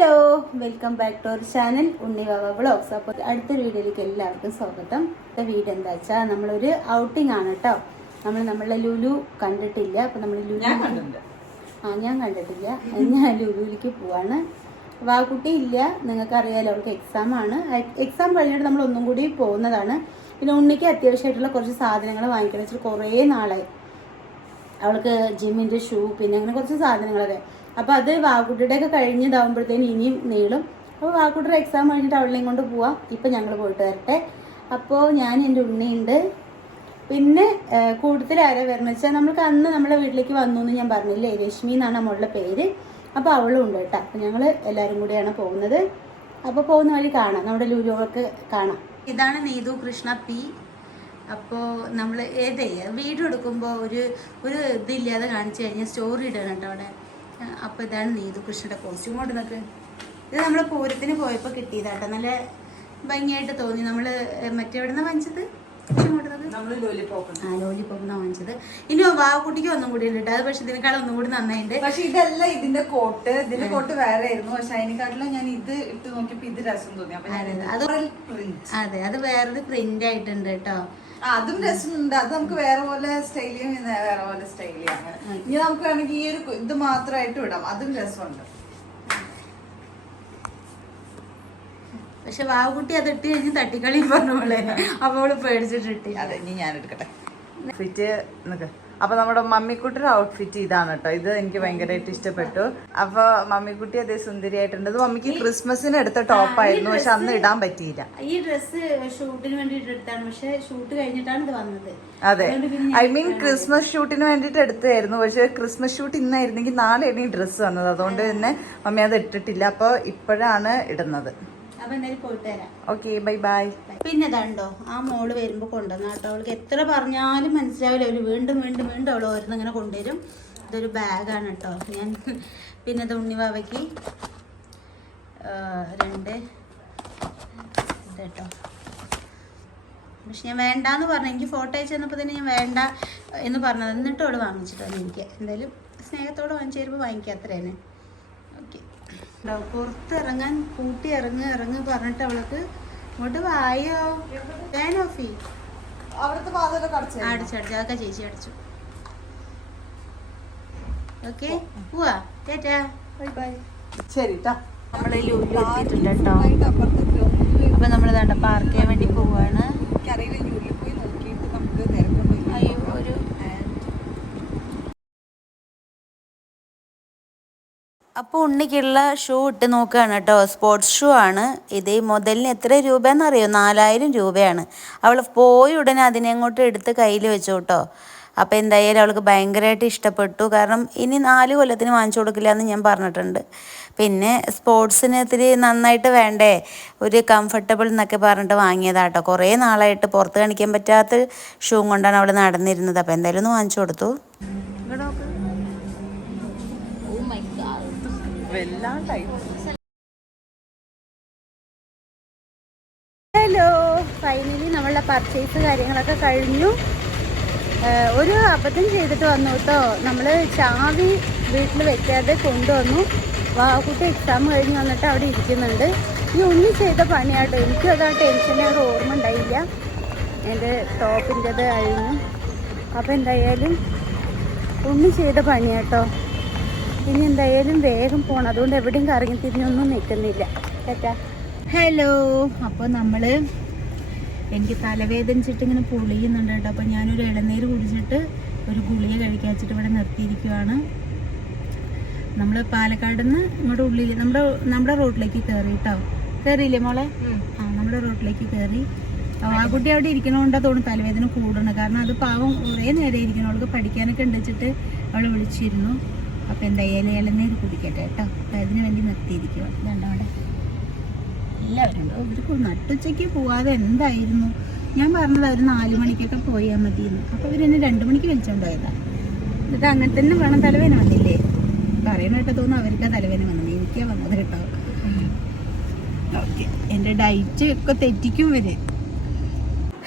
Hello welcome back to our channel Unnivava blogs അപ്പോൾ അടുത്ത വീഡിയോയിലേക്ക് എല്ലാവർക്കും സ്വാഗതം. ഇപ്പം വീട് എന്താ വെച്ചാൽ നമ്മളൊരു ഔട്ടിംഗ് ആണ് കേട്ടോ നമ്മൾ നമ്മളെ ലുലു കണ്ടിട്ടില്ല. അപ്പോൾ നമ്മൾ ലുലു ആ ഞാൻ കണ്ടിട്ടില്ല. ഞാൻ ലുലുവിലേക്ക് പോവാണ്. വാക്കുട്ടി ഇല്ല നിങ്ങൾക്ക് അറിയാലോ അവൾക്ക് എക്സാം ആണ്. എക്സാം കഴിഞ്ഞിട്ട് നമ്മൾ ഒന്നും കൂടി പോകുന്നതാണ്. പിന്നെ ഉണ്ണിക്ക് അത്യാവശ്യമായിട്ടുള്ള കുറച്ച് സാധനങ്ങൾ വാങ്ങിക്കണം. വെച്ചിട്ട് കുറേ നാളായി. അവൾക്ക് ജിമ്മിന്റെ ഷൂ പിന്നെ അങ്ങനെ കുറച്ച് സാധനങ്ങളൊക്കെ. അപ്പോൾ അത് വാക്കുട്ടിയുടെ ഒക്കെ കഴിഞ്ഞതാകുമ്പോഴത്തേന് ഇനിയും നീളും. അപ്പോൾ വാക്കുട്ടിയുടെ എക്സാം കഴിഞ്ഞിട്ട് അവളെയും കൊണ്ട് പോവാം. ഇപ്പം ഞങ്ങൾ പോയിട്ട് വരട്ടെ. അപ്പോൾ ഞാൻ എന്റെ ഉണ്ണിയുണ്ട്. പിന്നെ കൂട്ടത്തിൽ ആരാ വരണം വെച്ചാൽ നമ്മൾക്ക് അന്ന് നമ്മളെ വീട്ടിലേക്ക് വന്നു എന്ന് ഞാൻ പറഞ്ഞില്ലേ? രശ്മി എന്നാണ് നമ്മളുടെ പേര്. അപ്പോൾ അവളും ഉണ്ട് കേട്ടോ. അപ്പോൾ ഞങ്ങൾ എല്ലാവരും കൂടിയാണ് പോകുന്നത്. അപ്പോൾ പോകുന്ന വഴി കാണാം. നമ്മുടെ ലുലുവൊക്കെ കാണാം. ഇതാണ് നീതു കൃഷ്ണ പി. അപ്പോൾ നമ്മൾ ഏതേ? വീട് എടുക്കുമ്പോൾ ഒരു ഒരു ഇതില്ലാതെ കാണിച്ചു കഴിഞ്ഞാൽ സ്റ്റോറി ഇടണം കേട്ടോ അവിടെ. അപ്പോൾ ഇതാണ് നീതു കൃഷ്ണയുടെ കോസ്റ്റ്യൂം കൊണ്ടുവന്നത് ഇത് നമ്മൾ പൂരത്തിന് പോയപ്പോൾ കിട്ടിയതാട്ടോ. നല്ല ഭംഗിയായിട്ട് തോന്നി. നമ്മൾ മറ്റെവിടെ നിന്ന് വാങ്ങിച്ചത്? ആ ലോലിപ്പോപ്പ് വാങ്ങിച്ചത്. ഇനി വാവക്കുട്ടിക്ക് ഒന്നും കൂടി ഉണ്ട് അത് പക്ഷെ ഇതിനേക്കാൾ ഒന്നും കൂടി നന്നായിട്ട് പക്ഷെ ഇതല്ല ഇതിന്റെ കോട്ട്. ഇതിന്റെ കോട്ട് വേറെ ആയിരുന്നു. പക്ഷെ അതിനെക്കാട്ടിലും ഞാൻ ഇത് ഇട്ട് നോക്കിയപ്പോ ഇത് രസം തോന്നി. അത്. അതെ വേറൊരു പ്രിന്റ് ആയിട്ടുണ്ട് കേട്ടോ അതും രസമുണ്ട്. അത് നമുക്ക് വേറെ പോലെ സ്റ്റൈൽ ചെയ്യാം വേറെ പോലെ സ്റ്റൈൽ ചെയ്യാം അങ്ങനെ ഇനി നമുക്ക് വേണമെങ്കിൽ ഈ ഒരു ഇത് മാത്രമായിട്ട് വിടാം അതും രസമുണ്ട്. പക്ഷെ വാവുകുട്ടി അത് ഇട്ട് കഴിഞ്ഞ് തട്ടിക്കളി പറഞ്ഞ പോലെ. അപ്പോൾ അവൾ പേടിച്ചിട്ടിട്ട് അതെ ഇനി ഞാൻ എടുക്കട്ടെ ഫിറ്റ് നിക്ക്. അപ്പൊ നമ്മുടെ മമ്മിക്കുട്ടിയുടെ ഔട്ട്ഫിറ്റ് ഇതാണ് കേട്ടോ ഇത് എനിക്ക് ഭയങ്കരമായിട്ട് ഇഷ്ടപ്പെട്ടു. അപ്പൊ മമ്മിക്കുട്ടി അതേ സുന്ദരിയായിട്ടുണ്ട്. ഇത് മമ്മിക്ക് ക്രിസ്മസിന് എടുത്ത ടോപ്പ് ആയിരുന്നു. പക്ഷെ അന്ന് ഇടാൻ പറ്റിയില്ല. ഈ ഡ്രസ് ഷൂട്ടിന് വേണ്ടിട്ട് എടുത്താണ്. പക്ഷെ ഷൂട്ട് കഴിഞ്ഞിട്ടാണ് ഇത് വന്നത്. അതെ. ഐ മീൻ ക്രിസ്മസ് ഷൂട്ടിന് വേണ്ടിയിട്ട് എടുത്തായിരുന്നു പക്ഷെ ക്രിസ്മസ് ഷൂട്ട് ഇന്നായിരുന്നെങ്കിൽ നാളെയാണ് ഈ ഡ്രസ്സ് വന്നത്. അതുകൊണ്ട് തന്നെ മമ്മി അത് ഇട്ടിട്ടില്ല. അപ്പോൾ ഇപ്പോഴാണ് ഇടുന്നത്. അപ്പൊ എന്തായാലും പോയിട്ട് തരാം ഓക്കെ ബൈ ബൈ പിന്നെ ഇതാണ്ടോ ആ മോൾ വരുമ്പോ കൊണ്ടുവന്ന കേട്ടോ. അവൾക്ക് എത്ര പറഞ്ഞാലും മനസ്സിലാവില്ല. അവർ വീണ്ടും വീണ്ടും വീണ്ടും അവൾ ഓരോന്ന് ഇങ്ങനെ കൊണ്ടുവരും. ഇതൊരു ബാഗാണ് കേട്ടോ. ഞാൻ പിന്നെ ഇത് ഉണ്ണിവാവയ്ക്ക് രണ്ട് കേട്ടോ. പക്ഷെ ഞാൻ വേണ്ടാന്ന് പറഞ്ഞു. എനിക്ക് ഫോട്ടോ അയച്ചു തന്നപ്പോൾ തന്നെ ഞാൻ വേണ്ട എന്ന് പറഞ്ഞത്. എന്നിട്ട് അവൾ വാങ്ങിച്ചിട്ടാണ് എനിക്ക്. എന്തായാലും സ്നേഹത്തോടെ വാങ്ങിച്ചു തരുമ്പോൾ ഓക്കെ പുറത്തിറങ്ങാൻ കൂട്ടി ഇറങ്ങ് ഇറങ്ങ് പറഞ്ഞിട്ട് അവൾക്ക് ഇങ്ങോട്ട് വായോ? ഓഫി അവിടുത്തെ പാതയൊക്കെ കടച്ചു അടിച്ചു അടിച്ചു. അതൊക്കെ ചേച്ചി അടിച്ചു. ഓക്കെ പോവാ. ചേട്ടാ ബൈ ബൈ ശരി ട്ടാ. ലൂലു എത്തിയിട്ടുണ്ട് കേട്ടോ അപ്പൊ ഇതാണ്ട പാർക്ക് ചെയ്യാൻ വേണ്ടി പോവാണ്. എനിക്കറിയില്ല ജൂലിൽ പോയി നോക്കിയിട്ട് നമുക്ക് തിരക്കുണ്ടോ അയ്യോ ഒരു അപ്പോൾ ഉണ്ണിക്കുള്ള ഷൂ ഇട്ട് നോക്കുകയാണ് കേട്ടോ. സ്പോർട്സ് ഷൂ ആണ്. ഇത് മുതലിന് എത്ര രൂപയെന്ന് അറിയോ? നാലായിരം രൂപയാണ്. അവൾ പോയി ഉടനെ അതിനെ അങ്ങോട്ട് എടുത്ത് കയ്യിൽ വെച്ചു കേട്ടോ. അപ്പോൾ എന്തായാലും അവൾക്ക് ഭയങ്കരമായിട്ട് ഇഷ്ടപ്പെട്ടു. കാരണം ഇനി നാല് കൊല്ലത്തിന് വാങ്ങിച്ചു കൊടുക്കില്ല എന്ന് ഞാൻ പറഞ്ഞിട്ടുണ്ട്. പിന്നെ സ്പോർട്സിന് ഇത്തിരി നന്നായിട്ട് വേണ്ടേ? ഒരു കംഫർട്ടബിൾ എന്നൊക്കെ പറഞ്ഞിട്ട് വാങ്ങിയതാട്ടോ കുറേ നാളായിട്ട് പുറത്ത് കാണിക്കാൻ പറ്റാത്ത ഷൂ കൊണ്ടാണ് അവൾ നടന്നിരുന്നത്. അപ്പോൾ എന്തായാലും ഒന്ന് വാങ്ങിച്ചു കൊടുത്തു ഇവിടെ നോക്ക് ഹലോ ഫൈനലി നമ്മളുടെ പർച്ചേസ് കാര്യങ്ങളൊക്കെ കഴിഞ്ഞു. ഒരു അബദ്ധം ചെയ്തിട്ട് വന്നു കേട്ടോ നമ്മൾ ചാവി വീട്ടിൽ വെക്കാതെ കൊണ്ടുവന്നു. കുട്ടി എക്സാം കഴിഞ്ഞ് വന്നിട്ട് അവിടെ ഇരിക്കുന്നുണ്ട്. ഈ ഉണ്ണി ചെയ്ത പണിയാട്ടോ. എനിക്കും അതാ ടെൻഷനെ ഒരു ഓർമ്മ ഉണ്ടായില്ല. എന്റെ ടോപ്പിന്റെത് കഴിഞ്ഞു അപ്പോൾ എന്തായാലും ഉണ്ണി ചെയ്ത പണിയാട്ടോ. ഇനി എന്തായാലും വേഗം പോകണം അതുകൊണ്ട് എവിടെയും കറങ്ങി തിരിഞ്ഞൊന്നും നിൽക്കുന്നില്ല. കേട്ടാ ഹലോ. അപ്പോൾ നമ്മൾ എനിക്ക് തലവേദനിച്ചിട്ട് ഇങ്ങനെ പൊളിയുന്നുണ്ട് കേട്ടോ. അപ്പോൾ ഞാനൊരു ഇളനീര് കുടിച്ചിട്ട് ഒരു ഗുളിക കഴിക്കാൻ വെച്ചിട്ട് ഇവിടെ നിർത്തിയിരിക്കുവാണ്. നമ്മൾ പാലക്കാട് നിന്ന് ഇങ്ങോട്ട് ഉള്ളിൽ നമ്മുടെ നമ്മുടെ റോഡിലേക്ക് കയറി കേട്ടോ. കയറിയില്ലേ മോളെ? ആ നമ്മുടെ റോഡിലേക്ക് കയറി ആ കുട്ടി അവിടെ ഇരിക്കണോണ്ടാ തോന്നുന്നു തലവേദന കൂടണം കാരണം അത് പാവം കുറേ നേരം ഇരിക്കണം അവൾക്ക് പഠിക്കാനൊക്കെ ഉണ്ട് വെച്ചിട്ട് അവൾ വിളിച്ചിരുന്നു. അപ്പോൾ എന്തായാലും ഇളനീര് കുടിക്കട്ടെ കേട്ടോ. അപ്പോൾ അതിന് വേണ്ടി നിർത്തിയിരിക്കുക രണ്ടാമത് എല്ലാവരും ഇവർക്ക് നട്ടുച്ചയ്ക്ക് പോവാതെ എന്തായിരുന്നു? ഞാൻ പറഞ്ഞത് അവർ നാല് മണിക്കൊക്കെ പോയാൽ മതിയെന്ന്. അപ്പോൾ ഇവരെന്നെ രണ്ട് മണിക്ക് വിളിച്ചോണ്ടായതാ. എന്നിട്ട് അങ്ങനെ തന്നെ വേണം തലവേന വന്നില്ലേ? പറയണ കേട്ടോ തോന്നുന്നു അവർക്ക് തലവേന വന്നത് എനിക്കാ വന്നത് കേട്ടോ. ഓക്കെ. എന്റെ ഡയറ്റ് ഒക്കെ തെറ്റിക്കും വരെ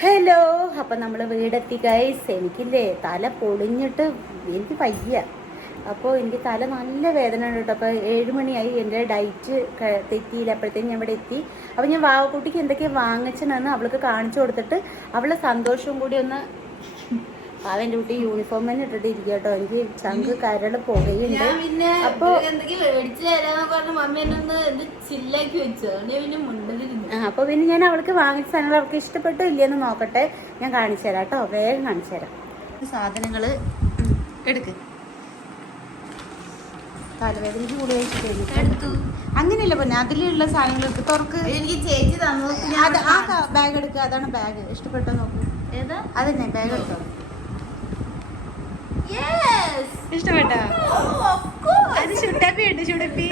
ഹലോ. അപ്പം നമ്മൾ വീടെത്തി ഗൈസ് എനിക്കില്ലേ തല പൊളിഞ്ഞിട്ട് എനിക്ക് വയ്യ. അപ്പോൾ എനിക്ക് തല നല്ല വേദന ഉണ്ട് കേട്ടോ. അപ്പോൾ ഏഴ് മണിയായി എന്റെ ഡയറ്റ് തെറ്റിയില്ല. അപ്പോഴത്തേക്കും ഞാൻ ഇവിടെ എത്തി. അപ്പോൾ ഞാൻ വാവക്കുട്ടിക്ക് എന്തൊക്കെ വാങ്ങിച്ചതെന്ന് അവൾക്ക് കാണിച്ചു കൊടുത്തിട്ട് അവളെ സന്തോഷവും കൂടി ഒന്ന് അവന്റെ കുട്ടി യൂണിഫോം തന്നെ ഇട്ടിട്ട് ഇരിക്കുക കേട്ടോ. എനിക്ക് ചങ്ക് കരട് പോകുകയുണ്ട് അപ്പോൾ അപ്പൊ- പിന്നെ അപ്പോൾ പിന്നെ ഞാൻ അവൾക്ക് വാങ്ങിച്ച സാധനങ്ങൾ അവൾക്ക് ഇഷ്ടപ്പെട്ടോ ഇല്ലയെന്ന് നോക്കട്ടെ. ഞാൻ കാണിച്ചു തരാം കേട്ടോ. വേഗം കാണിച്ചു തരാം. സാധനങ്ങൾ എടുക്ക്. തലവേദനയ്ക്ക് കൂടി അങ്ങനെയല്ല പിന്നെ അതിലുള്ള സാധനങ്ങൾ തുറക്ക്. എനിക്ക് ചേച്ചി തന്നു. അത് ആ ബാഗ് എടുക്കുക അതാണ് ബാഗ് ഇഷ്ടപ്പെട്ടോ നോക്കൂ. ഏതാ? അതന്നെ ബാഗ് എടുത്തോ. ഇഷ്ടപ്പെട്ടോ? അത് ചുട്ടപ്പി ഉണ്ട് ചുടപ്പി.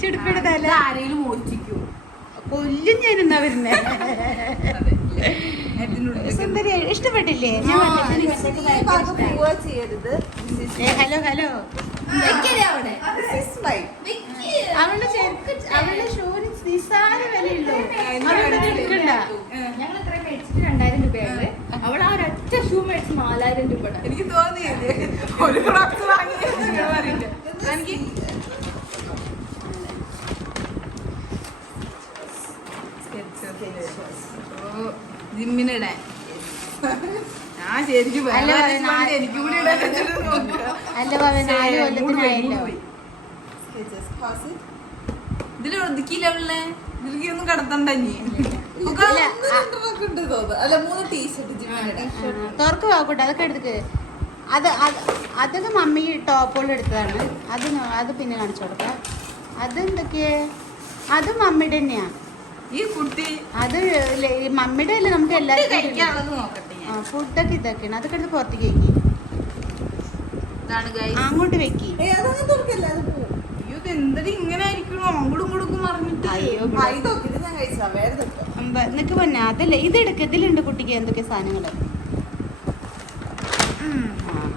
ചുടുപ്പിയുടെ തല. ആരെങ്കിലും കൊല്ലും ഞാൻ എന്നാ വരുന്നേ. സുന്ദരി ഇഷ്ടപ്പെട്ടില്ലേ? ഞാൻ ഹലോ ഹലോ. അവളുടെ ചെരുപ്പ് അവളുടെ ഷൂവിന് നിസ്സാര വിലയുള്ളൂ. അവളുടെ എടുക്കണ്ട ഞങ്ങൾ ഇത്ര മേടിച്ചിട്ട് രണ്ടായിരം രൂപയാണ് അവൾ ആ ഒരൊറ്റ ഷൂ മേടിച്ച് നാലായിരം രൂപ എനിക്ക് തോന്നിയില്ലേ? ഒരു എനിക്ക് ജിമ്മിനിടാൻ. ഞാൻ ശരിക്കും എനിക്കും കൂടി ഇടാൻ. അല്ല ബാബേ നാല് മൂട് പോയി, മൂട് കൊല്ലത്തിനായല്ലോ ഇതിൽ ഒതുക്കിയില്ല ഉള്ളേ ഇതിലേക്ക് ഒന്നും കടത്തണ്ട ഇനി. തുറക്ക് പോകട്ടെ അതൊക്കെ എടുക്ക്. അത് അത് അതൊക്കെ മമ്മി ടോപ്പുകൾ എടുത്തതാണ്. അത് അത് പിന്നെ കാണിച്ചു കൊടുക്കാം. അത് എന്തൊക്കെയാ അത് മമ്മിയുടെ തന്നെയാ. ഈ കുട്ടി അത് മമ്മിയുടെ അല്ല നമുക്ക് എല്ലാവർക്കും. ഫുഡൊക്കെ ഇതൊക്കെയാണ്. അതൊക്കെ എടുത്ത് പുറത്തേക്ക് വെക്കി ഇതാണ്. അങ്ങോട്ട് വെക്കി. ഇങ്ങനെ ആയിരിക്കണോ അങ്ങോട്ടും ഇങ്ങോട്ടും നിനക്ക് പിന്നെ അതല്ല ഇതെടുക്ക ഇതിലുണ്ട് കുട്ടിക്ക് എന്തൊക്കെ സാധനങ്ങൾ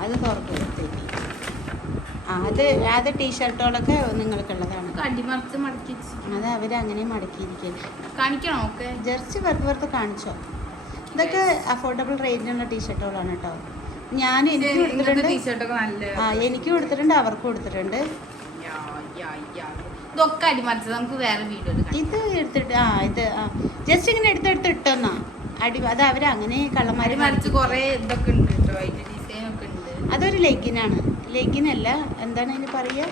അത് തുറക്ക് ആ അത് അത് ടീഷർട്ടുകളൊക്കെ നിങ്ങൾക്കുള്ളതാണ്. അടിമറിച്ച് മടക്കി വെച്ചിരിക്കുന്നു. അത് അവർ അങ്ങനെ മടക്കിയിരിക്കുന്നു കാണിക്കണോ ഓക്കെ ജസ്റ്റ് വെറുതെ വെറുതെ കാണിച്ചോ. ഇതൊക്കെ അഫോർഡബിൾ റേറ്റിനുള്ള ടീഷർട്ടുകളാണ് കേട്ടോ. ഞാൻ എനിക്ക് കൊടുത്തിട്ടുണ്ട്? ആ എനിക്ക് കൊടുത്തിട്ടുണ്ട് അവർക്ക് കൊടുത്തിട്ടുണ്ട്. ഇതൊക്കെ അടിമറിച്ചത്. നമുക്ക് വേറെ വീഡിയോ ഇത് എടുത്തിട്ട് ആ ഇത് ആ. ജസ്റ്റ് ഇങ്ങനെ എടുത്തെടുത്ത് ഇട്ടെന്നാ. അടി അത് അവർ അങ്ങനെ കള്ളന്മാര് മറിച്ച് കൊറേ ഇതൊക്കെ ഉണ്ട് കേട്ടോ. അതിന്റെ ഡിസൈൻ ഒക്കെ ഉണ്ട്. അതൊരു ലെഗിനാണ്. ലെഗിനല്ല എന്താണ് അതിന് പറയുക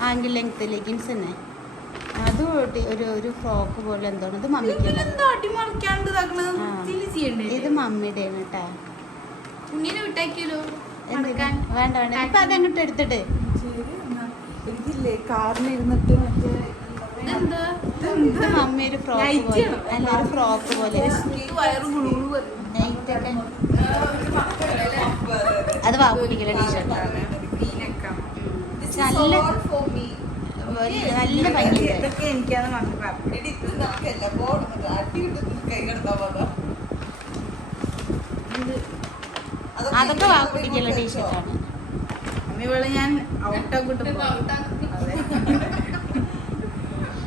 ആംഗിൾ ലെങ്ത് ലെഗിൻസ് തന്നെ. അത് ഒരു- ഒരു ഫ്രോക്ക് പോലെ എന്തോന്ന് ഇത് മമ്മിക്ക് ഇത്? മമ്മിയുടെയാണ് കേട്ടാ കുഞ്ഞിനെ വിട്ടാക്കിയല്ലോ വേണ്ട വേണ്ട. ഇപ്പൊ അതങ്ങോട്ട് എടുത്തിട്ട് എനിക്കില്ലേ കാറിൽ ഇരുന്നിട്ട് മറ്റേ ഫ്രോക്ക് പോലെ. ആണോ? അല്ല ഒരു ഫ്രോക്ക് പോലെ. അത് ടീഷർട്ടാണ് വീനൊക്കെ. നല്ല നല്ല ഭംഗിയുണ്ട്. ഇതൊക്കെ എനിക്കാണ് അതൊക്കെ വാക്കുപിടിക്കുള്ള ടീഷർട്ടാണ് ഞാൻ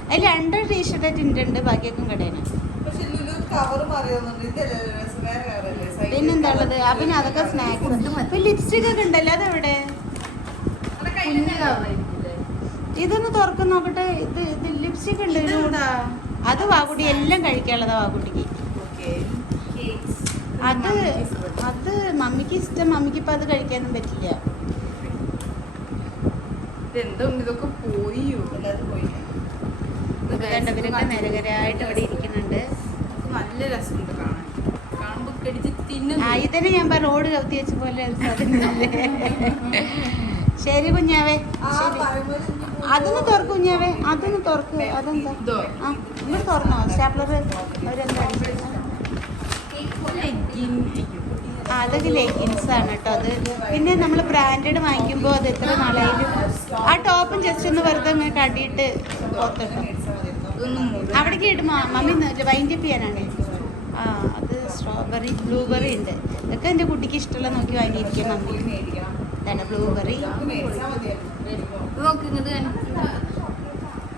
അതിൽ രണ്ട് ടീഷർട്ട് ഉണ്ട് ബാക്കിയൊക്കെ കടയാണ്? പിന്നെന്താ ഉള്ളത്? ആ, പിന്നെ അതൊക്കെ സ്നാക്സ് ഇപ്പൊ ലിപ്സ്റ്റിക് ഒക്കെ ഉണ്ടല്ലോ അതെവിടെ? ഇതൊന്ന് തുറക്ക് നോക്കട്ടെ ഇത് ഇത് ലിപ്സ്റ്റിക് ഉണ്ട്. അത് വാക്കുട്ടി എല്ലാം കഴിക്കാനുള്ളതാ വാക്കുട്ടിക്ക്. അത് അത് മമ്മിക്ക് ഇഷ്ടം. മമ്മിക്ക് ഇപ്പൊ അത് കഴിക്കാനും പറ്റില്ല. ഇതെന്തോ ഇതൊക്കെ പോയോ. കണ്ടവരൊക്കെ നിരകരായിട്ട് ഇവിടെ ഇരിക്കുന്നുണ്ട്. നല്ല രസമുണ്ട് കാണാൻ. കാണുമ്പോ കടിച്ച് തിന്നും ഇതിനെ ഞാൻ പറ റോഡ് കവുത്തി വെച്ച പോലെ? ശരി കുഞ്ഞാവേ അതൊന്ന് തുറക്കും കുഞ്ഞാവേ അതൊന്ന് തുറക്ക്. അതെന്താ? ആ ഇങ്ങോട്ട് തുറന്നോ? സ്റ്റാപ്ലർ അവരെന്താ? ആ, അതൊക്കെ ലെഗിൻസ് ആണ് കേട്ടോ അത് പിന്നെ നമ്മൾ ബ്രാൻഡഡ് വാങ്ങിക്കുമ്പോൾ അത് എത്ര നാളായാലും ആ ടോപ്പും ജസ്റ്റ് ഒന്ന് വെറുതെ അങ്ങ് കടിയിട്ട് പുറത്തിട്ടു. അവിടേക്ക് ഇട്ട് മാ- മമ്മി വൈൻഡപ്പ് ചെയ്യാനാണ്. ആ അത് സ്ട്രോബെറി ബ്ലൂബെറി ഉണ്ട്. ഇതൊക്കെ എന്റെ കുട്ടിക്ക് ഇഷ്ടമുള്ള നോക്കി വാങ്ങിയിരിക്കും മമ്മി. തന്നെ ബ്ലൂബെറി ഇത് മേടിച്ചാ മതിയായിരുന്നു. ഇത് നോക്ക് ഇങ്ങോട്ട് കാണിക്ക്.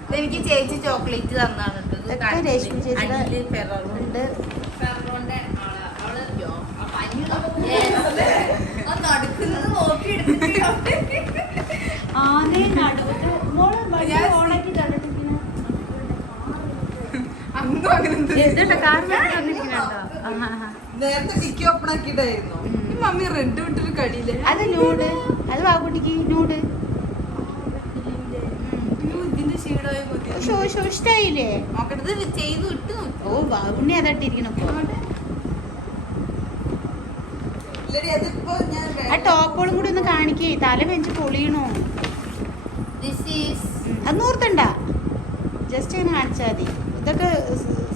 ഇതെനിക്ക് ചേച്ചി ചോക്ലേറ്റ് തന്നാണ് ഇതൊക്കെ രേഷ്മ ചേച്ചിയുടെ ഉണ്ട്. നേരത്തെ ഡിക്കി ഓപ്പൺ മമ്മി റെഡ് വിട്ടൊരു കടിയില്ലേ? അത് അത് വാക്കുട്ടിക്ക് ചെയ്തു വിട്ട് ഓ ബാബുണ്ണി അതട്ടിരിക്കണം ഇപ്പൊ ഇല്ലടി അതിപ്പോ ഞാൻ ആ ടോപ്പോളും കൂടി ഒന്ന് കാണിക്കേ. തല വെഞ്ച് പൊളിയണോ? അത് നൂർത്തണ്ട. ജസ്റ്റ് ഇങ്ങനെ കാണിച്ചാൽ മതി. ഇതൊക്കെ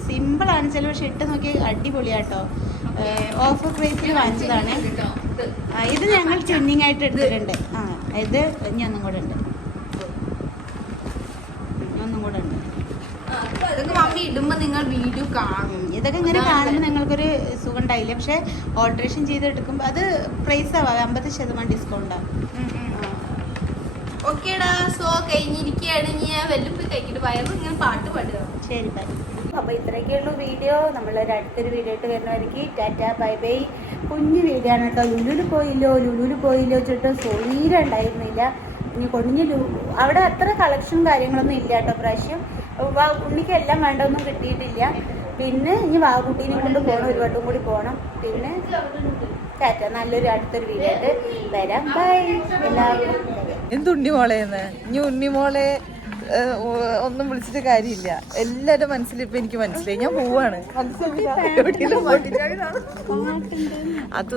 സിമ്പിൾ ആണ്. ചില പക്ഷെ ഇട്ട് നോക്കി അടിപൊളിയാട്ടോ. ഓഫർ പ്രൈസിൽ വാങ്ങിച്ചതാണ്. ഇത് ഞങ്ങൾ ട്യൂണിങ് ആയിട്ട് എടുത്തിട്ടുണ്ട്. ആ ഇത് ഇനി ഒന്നും കൂടെ ഉണ്ട് ഇനി ഒന്നും കൂടെ ഉണ്ട് ഇതൊക്കെ മമ്മി ഇടുമ്പോ നിങ്ങൾ വീഡിയോ കാണും. ഇതൊക്കെ ഇങ്ങനെ കാണുമ്പോൾ നിങ്ങൾക്കൊരു സുഖം ഉണ്ടായില്ല പക്ഷെ ഓൾട്രേഷൻ ചെയ്തെടുക്കുമ്പോൾ അത് പ്രൈസ് ആവാം. അമ്പത് ശതമാനം ഡിസ്കൗണ്ടാണ് ഓക്കേടാ സോ കഴിഞ്ഞിരിക്കുകയാണ് ഇനി ഞാൻ വെല്ലുപ്പി കഴിക്കിട്ട്. വയറും ഇങ്ങനെ പാട്ട് പാടുക. ശരി ബൈ അപ്പോൾ ഇത്രയൊക്കെയുള്ളൂ വീഡിയോ. നമ്മളൊരു അടുത്തൊരു വീഡിയോ ആയിട്ട് വരുന്നവർക്ക് ടാറ്റ ബൈ ബൈ. കുഞ്ഞു വീഡിയോ ആണ് കേട്ടോ. ലുലുൽ പോയില്ലോ ലുലുൽ പോയില്ലോ ചുറ്റും സ്വീരം ഉണ്ടായിരുന്നില്ല. ഇനി കൊണ്ടിഞ്ഞ് ലു അവിടെ അത്ര കളക്ഷൻ കാര്യങ്ങളൊന്നും ഇല്ല കേട്ടോ. പ്രാവശ്യം ഉണ്ണിക്ക് എല്ലാം വേണ്ടൊന്നും കിട്ടിയിട്ടില്ല. പിന്നെ ഇനി വാഗുട്ടീനെ കൊണ്ട് പോകണം ഒരു വട്ടം കൂടി പോകണം പിന്നെ ടാറ്റ നല്ലൊരു അടുത്തൊരു ആയിട്ട് വരാം. ബൈ എല്ലാവരും എന്ത് ഉണ്ണിമോളെന്ന് ഇനി ഉണ്ണി മോളെ ഒന്നും വിളിച്ചിട്ട് കാര്യമില്ല. എല്ലാരുടെ മനസ്സിൽ ഇപ്പൊ എനിക്ക് മനസ്സിലായി. ഞാൻ പോവാണ്. അത്